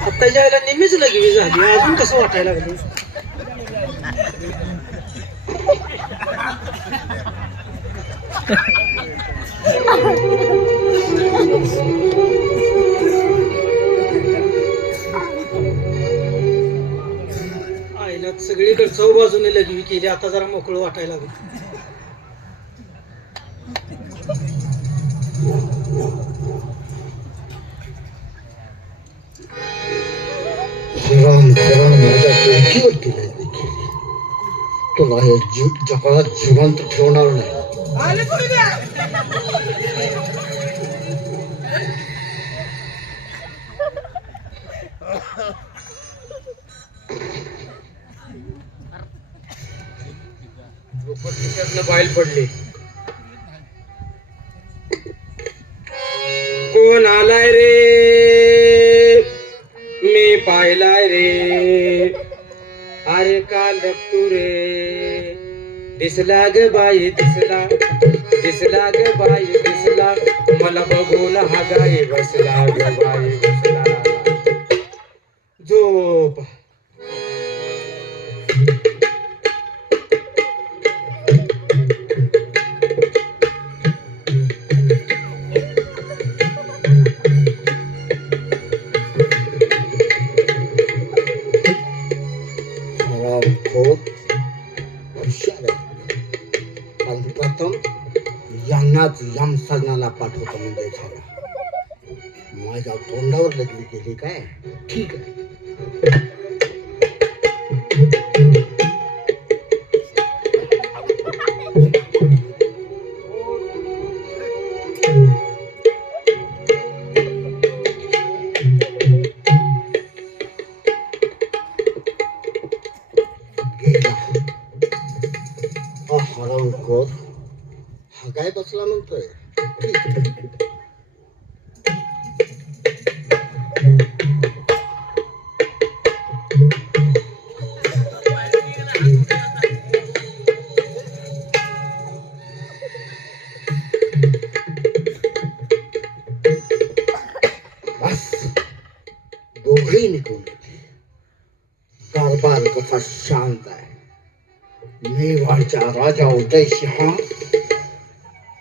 आता जायला नेहमीच लगवी झाली. अजून कसं वाटायला लागलं? आईला सगळीकडे चौ बाजूने लगवी केली आता जरा मोकळं वाटायला लागलं. राम राम माझ्या डोकीवर केलंय देखील तुला हे जीव जगात जिवंत ठेवणार नाही. कोण आलाय रे? मी पाहिलाय रे। अरे का लपतू रे। दिसला ग बाई, दिसला। दिसला ग बाई, दिसला। मला बघून हा गाई बसला ग बाई। पाठवतो झाला माझ्या तोंडावर लगली गेली काय? ठीक आहे. हा हरामखोर हा काय बसला म्हणतोय. कारभार कसा शांत आहे. मेवाडचा राजा उदय सिंह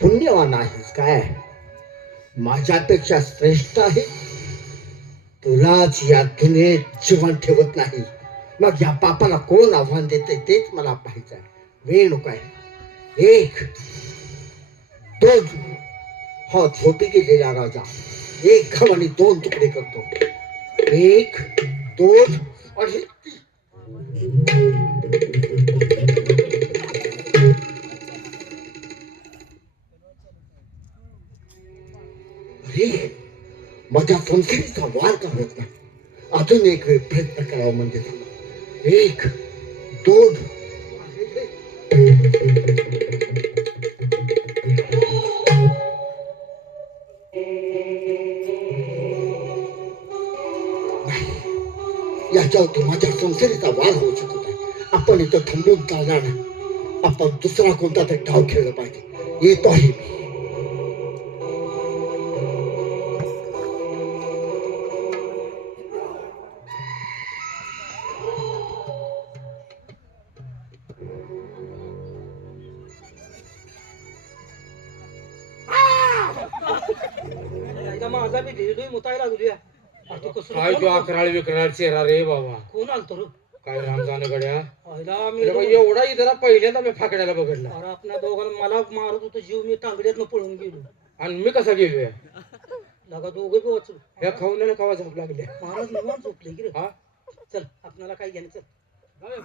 पुण्यवान आहेस काय माझ्यापेक्षा श्रेष्ठ आहे. तुलाच या दुनियेत जीवन ठेवत नाही. मग या पापाला कोण आव्हान देते तेच मला पाहिजे आहे. वेळ नको आहे. एक दोन हा हो, झोपी गेलेला राजा. एक घम आणि दोन तुकडे करतो. एक दोन आणि माझ्या संसारीचा वार का होत नाही? अजून एक वेळ प्रयत्न करावा म्हणजे झाला एक दोन नाही. माझ्या संसारीचा वार होऊ शकत नाही. आपण इथं थांबून चालणार नाही. आपण दुसरा कोणता तरी डाव खेळला पाहिजे. येतो आहे मी. एकदा माझा बी धीरडोई मुतायला लागली काय तो अकराळ विकराळ चेहरा रे बाबा. कोण आलतो रे? काय रामजान गड्या? मी बा, एवढा इथं पहिल्यांदा मी फाकड्याला बघितला. अरे आपल्या दोघांना मला मारत होतो जीव मी तांगड्यातनं पळून गेलो. आणि मी कसा गेलोय? लगा दोघं बी वाचलो ह्या खाऊन कवा झोप लागल्या. महाराज निवांत झोपले की रे? हा? चल आपल्याला काय घ्यायचं चल.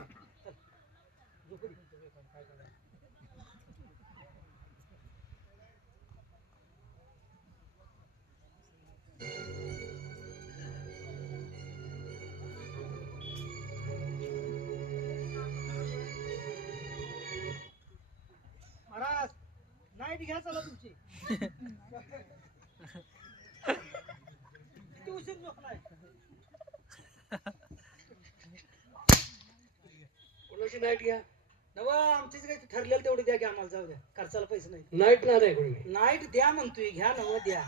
नाईट घ्या चला तुमची. किती उशीर झोपलाय. कोणाची नाईट घ्या? नवा आमचीच काही ठरलेलं तेवढं द्या की आम्हाला जाऊ द्या. खर्चाला पैसे नाही नाईट ना नाही कोणी. नाईट द्या म्हणतोय घ्या नव द्या.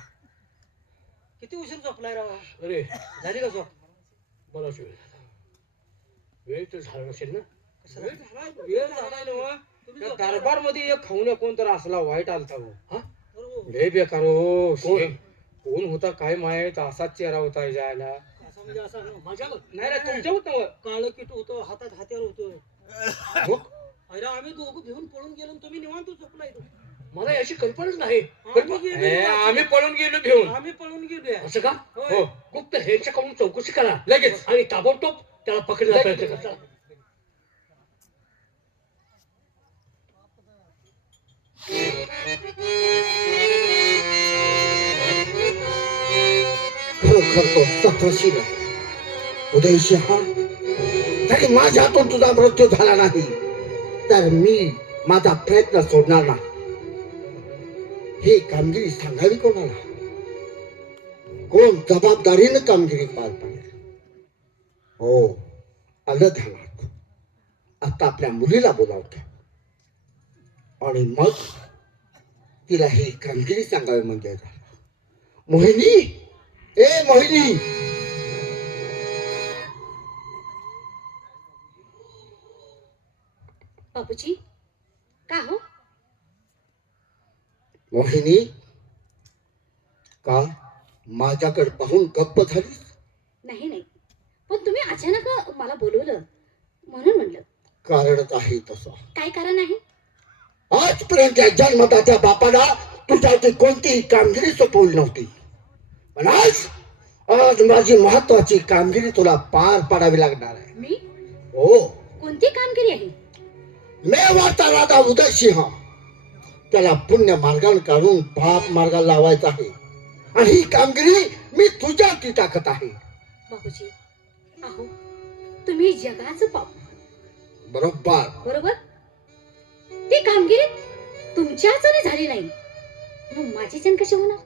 किती उशीर झोपलाय राव? अरे. झाली का झोप? बराच वेळ झाला. वेळ तर झाला नसेल ना? वेळ झाला वेळ झाला ना तुम्ही त्या झोपला दरबारमध्ये एक खाऊन कोण तर असला वाईट आलता हो. हा. लय बेकार हो. कोण? होता? काय माहीत? असाच चेहरा होता जायला असं म्हणजे असं माझ्या नाही नाही तुमच्या होत काळं किट होतं हातात हात्यार होतं. अरे आम्ही दोघं भिवून पळून गेलो आणि तुम्ही निवांत झोपलाय तो. मला याची कल्पनाच नाही. आम्ही गेलो पळून गेलो घेऊन आम्ही पळून गेलोय. असं का. हो. गुप्त ह्याच्याकडून चौकशी करा. लगेच. आणि ताबडतोब त्याला पकडण्याचा प्रयत्न करा खरोखर तो तत्वशील उदयशी हा. तरी माझ्या हातून तुझा मृत्यू झाला नाही. तर मी माझा प्रयत्न सोडणार नाही. ही कामगिरी सांगावी कोणाला? कोण जबाबदारीनं कामगिरी पार पाडेल? हो आलं ध्यानात आता आपल्या मुलीला बोलावत्या आणि मग तिला ही कामगिरी सांगावी म्हणजे झालं मोहिनी! ए मोहिनी! बापूजी का हो? मोहिनी का माझ्याकडे पाहून गप्प झालीस? नाही नाही. पण तुम्ही अचानक मला बोलवलं. म्हणून म्हणलं. कारणच आहे तसं. काय कारण आहे? आजपर्यंत या जन्मदात्या बापाला तुझ्यावरती कोणतीही कामगिरी सोपवली नव्हती. पण आज आज माझी महत्वाची कामगिरी तुला पार पाडावी लागणार आहे. मी? हो. कोणती कामगिरी आहे? मेवाचा राजा उदयसिंह. त्याला पुण्य मार्गाने काढून पाप मार्गाला लावायचा आहे. आणि ही कामगिरी मी तुझ्या ती टाकत आहे. बापूजी अहो तुम्ही जगाचं पाप. बरोबर. बरोबर? ती कामगिरी तुमच्याच झाली नाही. मग माझी जण कशी होणार?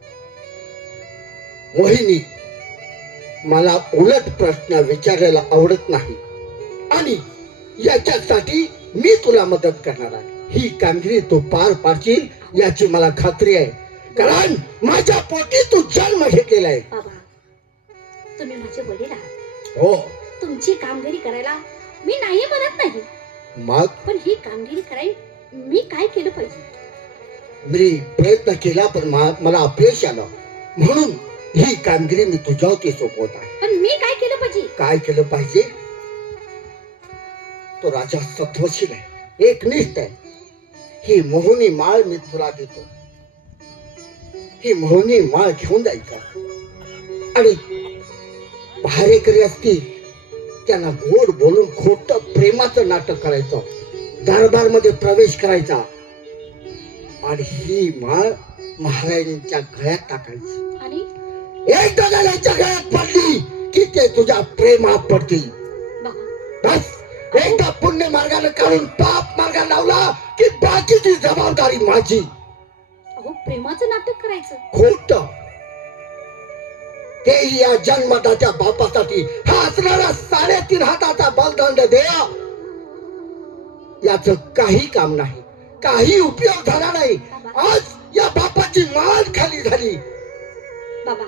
मोहिनी मला उलट प्रश्न विचारायला आवडत नाही. आणि याच्यासाठी मी तुला मदत करणार आहे. ही कामगिरी तू पार पाडशील याची मला खात्री आहे. कारण माझ्या पोटी तू जन्म घेतलेला आहे. बाबा तुम्ही माझे वडील आहात. हो. तुमची कामगिरी करायला मी नाही म्हणत नाही. मग? पण ही कामगिरी करायला मी काय केलं पाहिजे? मी प्रयत्न केला पण मला अपयश आलं. म्हणून ही कामगिरी मी तुझ्यावरती सोपवत आहे. पण मी काय केलं पाहिजे? काय केलं पाहिजे? तो राजा सत्वशील आहे. एकनिष्ठ आहे. ही मोहनी माळ मी तुला देतो. ही मोहनी माळ घेऊन जायचं. आणि पहारेकरी असतील त्यांना गोड बोलून खोट प्रेमाचं नाटक करायचं. दरबारमध्ये प्रवेश करायचा. आणि ही माळ महाराजांच्या गळ्यात टाकायची. एकदा त्यांच्या गळ्यात पडली की ते तुझ्या प्रेमात पडतील. बाबा बस. एकदा पुण्य मार्गाने काढून पाप मार्गाने लावला की बाकीची जबाबदारी माझी. अहो प्रेमाचं नाटक करायचं. खोट. तेही या जन्मदात्या बापासाठी हा असणारा साडेतीन हाताचा बलदंड द्या. याच काही काम नाही काही उपयोग झाला नाही. आज या बापाची मान खाली झाली. बाबा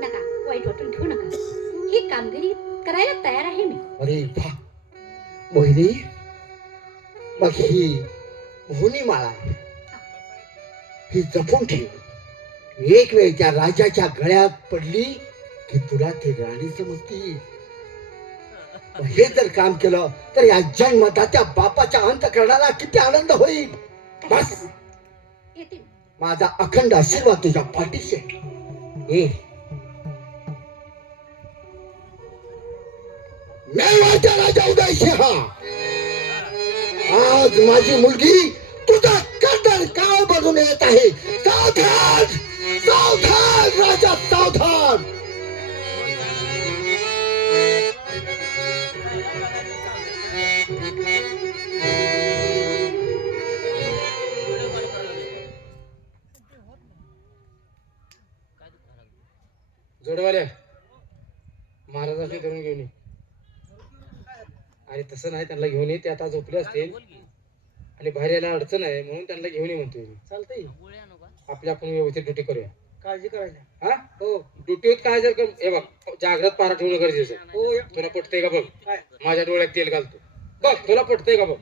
नका वाईट वाटून घेऊ नका. ही कामगिरी करायला तयार आहे मी. अरे वा. मोहिनी मग ही मोहिनी माळा आहे. ही जपून ठेव. एक वेळ त्या राजाच्या गळ्यात पडली की तुला ती राणी समजती हे जर काम केलं तर या जन्मदात्या बापाच्या अंतकरणाला किती आनंद होईल? बस. माझा अखंड आशीर्वाद तुझ्या पाठीशी आहे. ए मेवाडचा राजा उदयसिंह आज माझी मुलगी तुझा कर्दन काळ बनून येत आहे. सावधान सावधान राजा सावधान. चढवाल्या महाराजांनी करून घेऊन ये. आणि तसं नाही त्यांना घेऊन ये ते आता झोपले असतील. आणि बाहेर यायला अडचण आहे म्हणून त्यांना घेऊन ये म्हणतोय चालतंय. आपल्या आपण व्यवस्थित ड्युटी करूया. काळजी करायची हा? हो. ड्युटीत काय जर हे बघ जागृत पारा ठेवणं गरजेचं हो तुला पटतंय का बघ? माझ्या डोळ्यात तेल घालतो. बघ तुला पटतंय का बघ?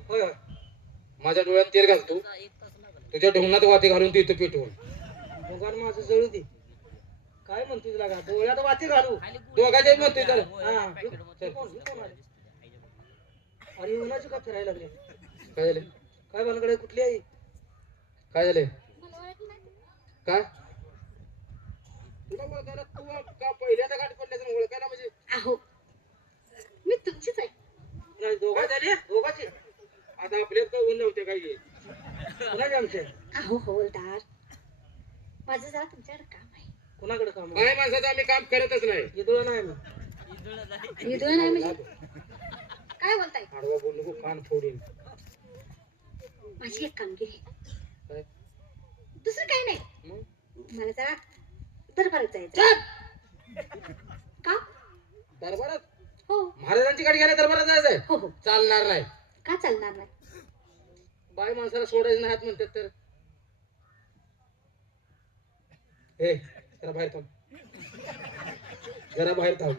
माझ्या डोळ्यात तेल घालतो. तुझ्या ढोंगात वाते घालून देतो पेटवून. भगवान माझं जळू दे. काय म्हणतो तुला का डोळ्यात वाती घालू. म्हणतोय तर हा हे कोण? हे कोण आले? अरे उन्हाची का फिरायला लागले. काय झाले? काय भानकडे कुठली आहे काय झाले? काय? तुला ओळखायला तू का पहिल्यांदा गाठ पडल्याचं ओळखायला म्हणजे? अहो मी तुमचीच आहे. नाही दोघा झाले? दोघाचे. आता आपल्यात काय ऊन नव्हते काही कुणाचे आमचे? अहो हवलदार माझं जरा तुमच्याकडे काम कुणाकडे काम? काय माणसाचं आम्ही काम करतच नाही. इदुळा नाही मी विधवा नाही म्हणजे? काय बोलताय? आडवा बोल नको कान फोडीन. माझी एक कामगिरी. काय? दुसरं काही नाही. मग? मला जरा दरबारात जायचं. का? दरबारात? हो. महाराजांची गाडी घ्यायला दरबारात जायचंय? हो हो. चालणार नाही. का चालणार नाही? बाय माणसाला सोडायचं नाही हात म्हणतात तर. ए जरा बाहेर थांब. जरा बाहेर थांब.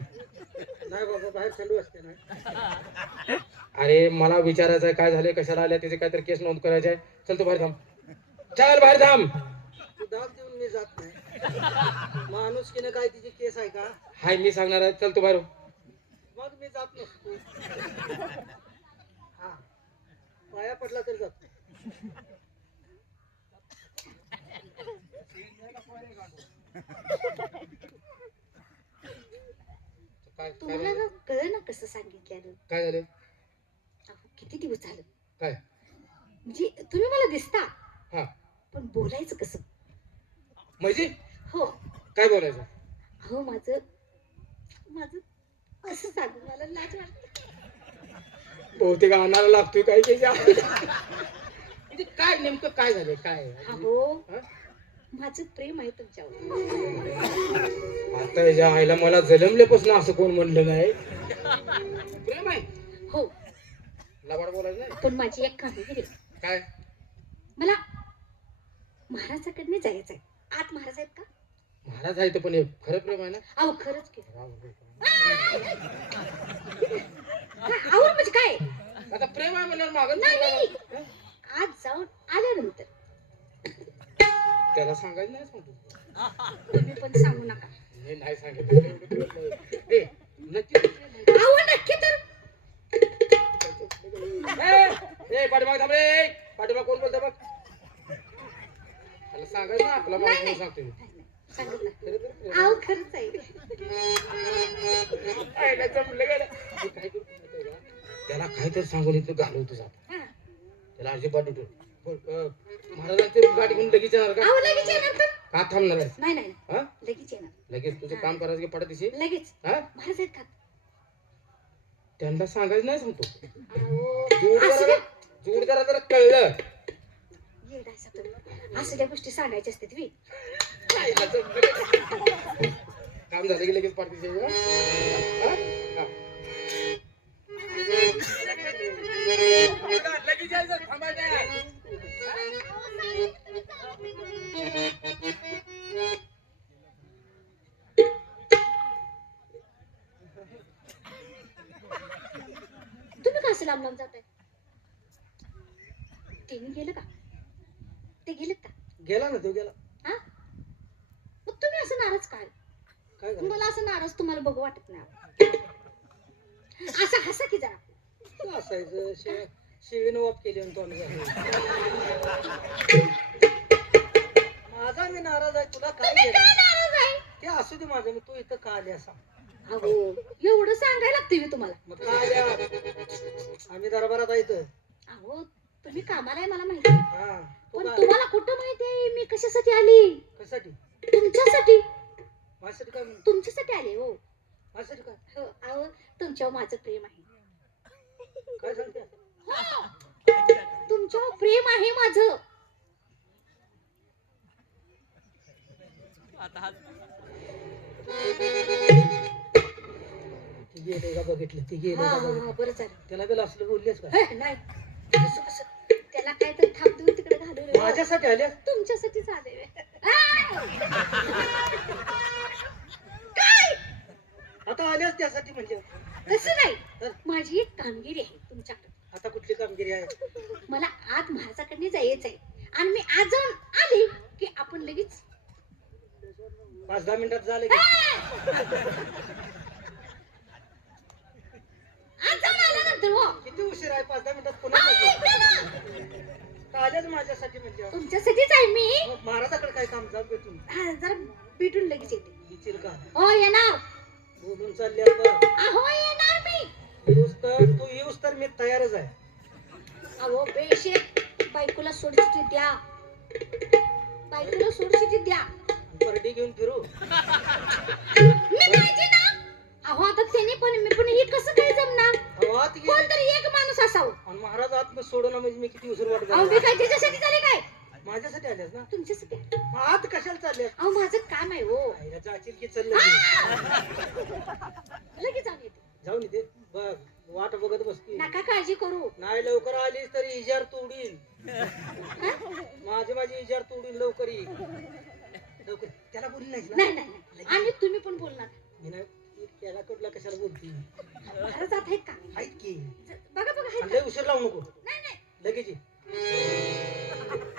नाही बाबा बाहेर थंडी असते नाही अरे मला विचारायचं आहे काय झाले कशाला आल्या त्याचे काहीतरी केस नोंद करायचे आहे. चल तू बाहेर थांब. चल बाहेर थांब. तू दाब देऊन मी जात नाही. माणूस की काय तिची केस आहे का? हाय मी सांगणार आहे. चल तू बाहेर हो. मग मी जात नसतो. हा. पाया पडला तर जात. काय काय तुम्हाला झालं? ना कळ ना कसं सांगितलं काय झालं? अहो किती दिवस झालं? काय? म्हणजे तुम्ही मला दिसता. हा. पण बोलायचं कसं? म्हणजे? हो. काय बोलायचं? हो माझं माझं असं सांगू मला लाज वाटते. बहुतेक आणायला लागतोय काय त्याच्या. म्हणजे काय नेमकं काय झालं? काय? अहो हा? माझं प्रेम आहे तुमच्यावर. आता याच्या आईला मला जन्मल्यापासून असं कोण म्हणलं नाही प्रेम आहे? हो. लबाड बोलायचं नाही? पण माझी एक कामगिरी आहे. काय? मला महाराजाकडनं जायचंय आत महाराज आहेत का? महाराज आहे तर पण हे खरं प्रेम आहे ना? अहो खरंच की. राव रे. म्हणजे काय? आता प्रेम आहे म्हणल्यावर मागं नाही, नाही. आज जाऊन आल्यानंतर त्याला सांगायचं नाही सांगतो तुम्ही पण सांगू नका नाही सांगितलं एवढं तुला नाही. ए, नक्की अहो नक्की तर ए, ए, पाठीमागे थांब रे पाठीमागे कोण बोलतं बघ त्याला सांगायचं ना आपला माणूस नाही. सांगतो मी. नाही, नाही, सांगत नाही खरं तर प्रेम. अहो खरंच आहे आईला जमलं गड्या. तू काय करू माहिती आहे का? त्याला काहीतरी सांगून इथं घालवतो जात हा. त्याला अजिबात उठून लगेच येणार का? अहो लगेच येणार तर. का थांबणार आहे? नाही नाही. हा? लगेच येणार. लगेच तुझं काम करायचं की पडत दिशी लगेच. हा? महाराज आहेत का? त्यांना सांगायचं नाही सांगतो. अहो जोड असं जरा. कळलं. असं त्या गोष्टी सांगायच्या असतात वी. काम झालं की लगेच हा? हा? हा. लगेच यायचं, थांबायचं. नाही. तुम्ही का असं लांब लांब जाताय? त्यांनी गेलं का? ते गेलेत का? गेला ना तो गेला. हा? मग तुम्ही असं नाराज काय? काय झालं मला असं नाराज तुम्हाला बघू वाटत नाही. असं हसा की जरा. तू असायचं शे शिवीनं वाप केली आणि तो आम्ही झालो. माझा मी नाराज आहे तुला काय तुम्ही घेणं? काय नाराज आहे? ते असू दे माझं मी तू इथं का आली असा? अहो एवढं सांगायला लागते मी तुम्हाला. मग का आल्या? आम्ही दरबारात आहे इथं. अहो तुम्ही कामाला आहे मला माहिती. हा तू पण तुम्हाला कुठं माहिती आहे मी कशासाठी आली? कशासाठी? तुमच्यासाठी. माझ्यासाठी काय म्हणतो तुमच्यासाठी आले हो. माझ्यासाठी काय हो, अहो तुमच्यावर माझं प्रेम आहे. काय सांगते? हो, तुमच्यावर प्रेम आहे माझं. गेले का बघितलं ती गेले हा का हा बघितलं. हा बरं चालेल त्याला गेलं असलं बोललेच का? हे, नाही. कसं कसं त्याला काय तर थांब देऊन तिकडे घालू रे माझ्यासाठी आल्या तुमच्यासाठीच आले रे. आता आल्याच त्यासाठी म्हणजे? तसं नाही. माझी एक कामगिरी आहे तुमच्याकडे. आता कुठली कामगिरी आहे? मला आज महाराजाकडे जायचं आहे आणि मी आज जाऊन आले की आपण लगेच पाच दहा मिनिटात झाले की. हो. किती उशीर आहे? पाच दहा मिनिटात पुन्हा आल्याच माझ्यासाठी म्हणजे. तुमच्यासाठीच आहे मी. मग महाराजाकडे काय काम जाऊ भेटून हा, जरा भेटून लगेच येते. येतील का? हो येणार. बोलून चालले बघ अहो येणार मी. येऊस तर तू येऊस तर मी तयारच आहे. अहो बेशेक बायकोला सोडचिठी द्या. बायकोला सोडचिठी द्या. परडी घेऊन फिरू. मी पाहिजे ना? अहो आता त्याने पण मी पण हे कसं काय जमणार? हवात गेले. कोणतरी एक माणूस असावं. आणि महाराज आत सोडून म्हणजे मी किती उशीर वाट अहो मी काय त्याच्यासाठी झाले काय? माझ्यासाठी आल्यास ना? तुमच्यासाठी? मग आत कशाला चालल्यास? अहो माझं काम आहे हो. आईला जाशील की चाललं की. लगेच जाऊन येते. जाऊन इथे बघ वाट बघत बसती. नका काळजी करू. नाही लवकर आलीस तरी इजार तोडील. माझी माझी इजार तोडील लवकर ये लवकर त्याला बोलली ना? नाही नाही नाही. आणि तुम्ही पण बोलणार. मी नाही त्याला कुठला कशाला बोलती? जात आहेत का? आहेत की. ज- बघा बघा आहेत आणि का? लय उशीर लावू नको. नाही नाही. लगेच ये.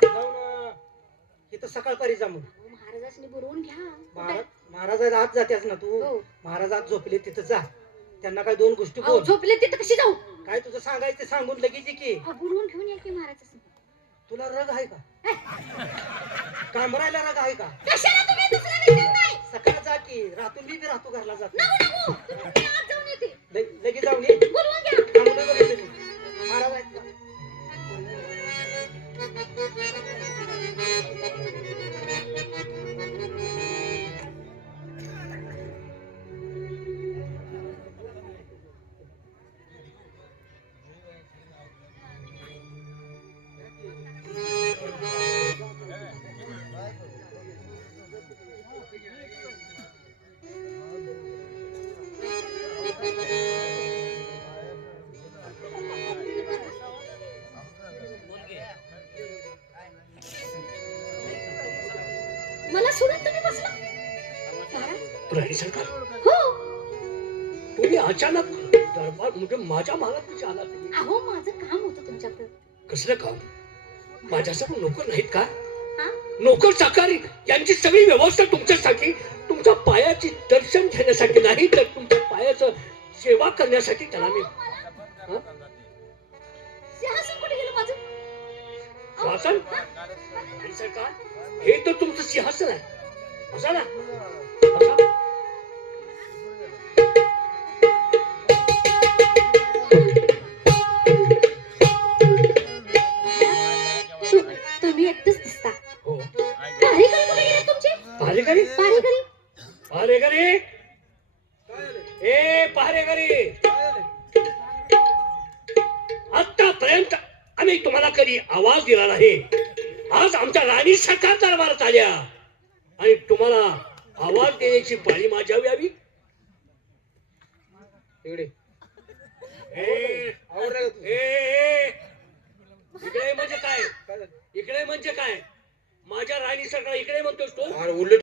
जाऊन अं, इथं सकाळपारी जा मग. अहो, बोलवून घ्या. महाराज महाराजाला आत जातेस ना तू. हो. महाराज आत झोपले तिथं जा. त्यांना काय दोन गोष्टी अहो, बोल. झोपले तिथं कशी जाऊ? काय तुझं सांगायचं ते सांगून लगेच ये की. अहो, बोलवून घेऊन या की महाराज तुला रग आहे का? कांबरायला रग आहे का? कशाला तुम्ही दुसऱ्या विचार नाही? सकाळ जा की राहतून मी बी राहतो घरला जात नको नको. तुम्ही मी आज जाऊन येते. लगे- लगेच जाऊन ये. बोलवून घ्या. थांबलोय बघ इथे मी. महाराज आहेत का? सरकार हो. तुम्ही अचानक दरबार म्हणजे माझ्या मागात कसे आला तुम्ही? अहो माझं काम होतं तुमच्याकडे. कसलं काम? माझ्यासमोर नोकर नाहीत का? हा? नोकर चाकारी यांची सगळी व्यवस्था तुमच्यासाठी तुमच्या पायाची दर्शन घेण्यासाठी नाही तर तुमच्या पायाचं सेवा करण्यासाठी त्याला मी हा? सिंहासन कुठे गेलं माझं? अहो, सिंहासन? हा? सरकार हे तर तुमचं सिंहासन आहे. बसा ना. बसा.